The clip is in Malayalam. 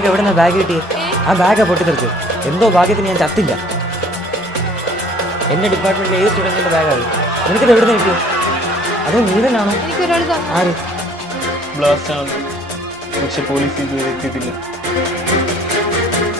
നിനക്ക് എവിടെ നിന്നാ ബാഗ് കിട്ടിയേ? ആ ബാഗാ പൊട്ടിത്തെറിച്ചു. എന്തോ ഭാഗ്യത്തിന് ഞാൻ ചത്തില്ല. എന്റെ ഡിപ്പാർട്ട്മെന്റിലെ ഏത് സ്റ്റുഡന്റിന്റെ ബാഗാണ്? നിനക്കിത് എവിടെ നിന്ന് കിട്ടിയോ? അതോ നീ തന്നെയാണോ? ആര്? ബ്ലാസ്റ്റ് ആണ്, പക്ഷെ പോലീസ് ഇതുവരെ എത്തിയിട്ടില്ല.